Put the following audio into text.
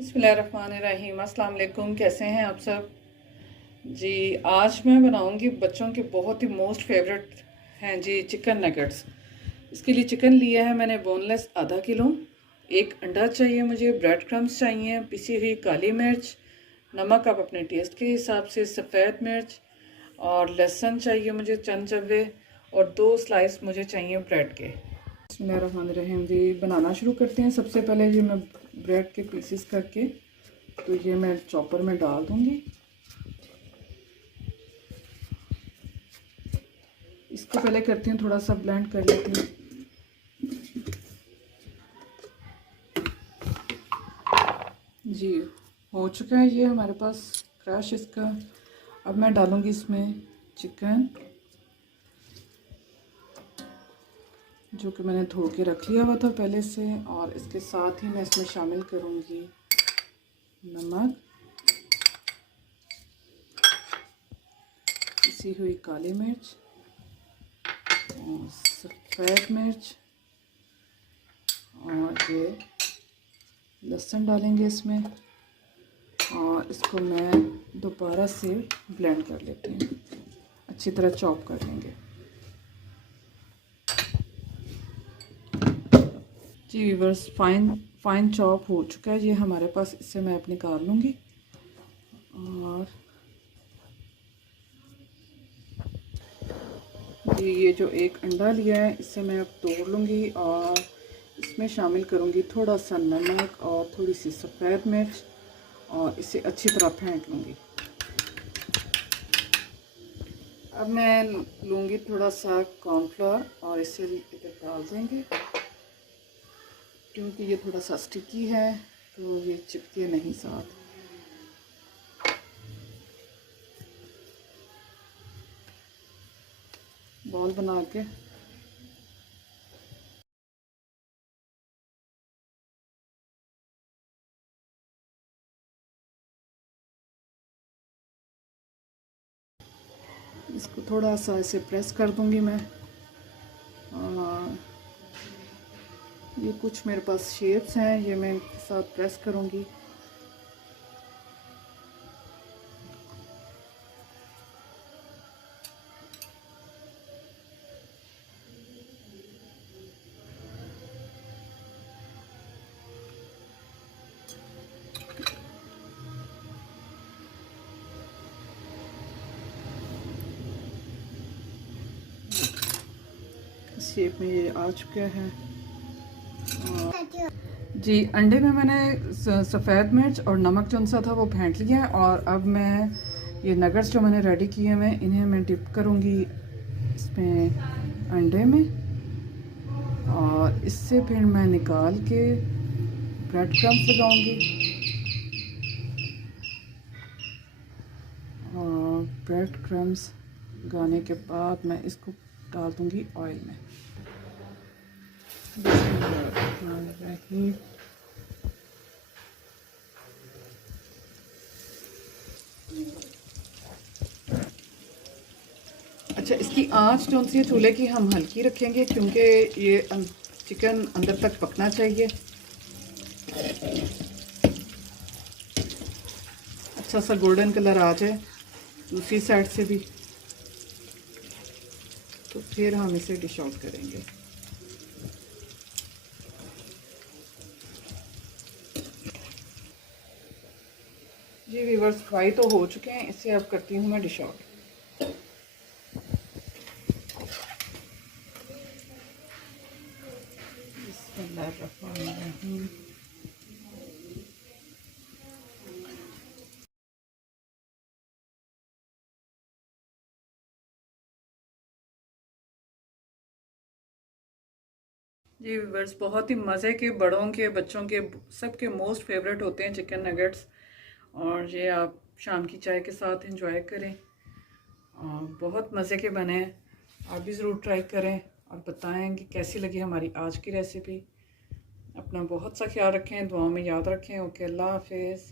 बिस्मिल्लाहिर्रहमानिर्रहीम। अस्सलाम वालेकुम। कैसे हैं आप सब जी। आज मैं बनाऊंगी बच्चों के बहुत ही मोस्ट फेवरेट हैं जी, चिकन नगेट्स। इसके लिए चिकन लिया है मैंने बोनलेस आधा किलो। एक अंडा चाहिए मुझे, ब्रेड क्रम्स चाहिए, पिसी हुई काली मिर्च, नमक आप अपने टेस्ट के हिसाब से, सफ़ेद मिर्च और लहसुन चाहिए मुझे चंद चब्बे, और 2 स्लाइस मुझे चाहिए ब्रेड के। बिस्मिल्लाहिर्रहमानिर्रहीम जी, बनाना शुरू करते हैं। सबसे पहले ये मैं ब्रेड के पीसेस करके तो ये मैं चॉपर में डाल दूंगी। इसको पहले करती हूँ, थोड़ा सा ब्लेंड कर लेती हूँ। जी हो चुका है ये हमारे पास क्रश इसका। अब मैं डालूंगी इसमें चिकन जो कि मैंने धो के रख लिया हुआ था पहले से, और इसके साथ ही मैं इसमें शामिल करूंगी नमक, पिसी हुई काली मिर्च और सफ़ेद मिर्च, और ये लहसुन डालेंगे इसमें, और इसको मैं दोबारा से ब्लेंड कर लेती हूँ, अच्छी तरह चॉप कर लेंगे जी। व्यूअर्स, फाइन चॉप हो चुका है ये हमारे पास। इससे मैं अब निकाल लूँगी, और जी ये जो एक अंडा लिया है इससे मैं अब तोड़ लूँगी, और इसमें शामिल करूँगी थोड़ा सा नमक और थोड़ी सी सफ़ेद मिर्च, और इसे अच्छी तरह फेंट लूँगी। अब मैं लूँगी थोड़ा सा कॉर्नफ्लोर और इसे इधर डाल देंगे, क्योंकि ये थोड़ा सा स्टिकी है तो ये चिपके नहीं साथ। बॉल बना के इसको थोड़ा सा ऐसे प्रेस कर दूंगी मैं, और ये कुछ मेरे पास शेप्स हैं, ये मैं इनके साथ प्रेस करूंगी। शेप में ये आ चुका है। जी अंडे में मैंने सफ़ेद मिर्च और नमक जो सा था वो फेंट लिया है, और अब मैं ये नगेट्स जो मैंने रेडी किए हैं इन्हें मैं डिप करूँगी इसमें अंडे में, और इससे फिर मैं निकाल के ब्रेड क्रम्स लगाऊंगी, और ब्रेड क्रम्स लगाने के बाद मैं इसको डाल दूंगी ऑयल में। अच्छा, इसकी आंच जो सी है चूल्हे की हम हल्की रखेंगे, क्योंकि ये चिकन अंदर तक पकना चाहिए। अच्छा सा गोल्डन कलर आ जाए दूसरी साइड से भी, तो फिर हम इसे डिश आउट करेंगे। जी व्यूअर्स, फ्राई तो हो चुके हैं, इसे अब करती हूँ मैं डिश आउट। बिस्मिल्लाहिर्रहमानिर्रहीम। जी व्यूअर्स, बहुत ही मज़े के, बड़ों के बच्चों के सबके मोस्ट फेवरेट होते हैं चिकन नगेट्स, और ये आप शाम की चाय के साथ एंजॉय करें, और बहुत मज़े के बने हैं। आप भी ज़रूर ट्राई करें और बताएं कि कैसी लगी हमारी आज की रेसिपी। अपना बहुत सा ख्याल रखें, दुआओं में याद रखें। ओके, अल्लाह हाफिज़।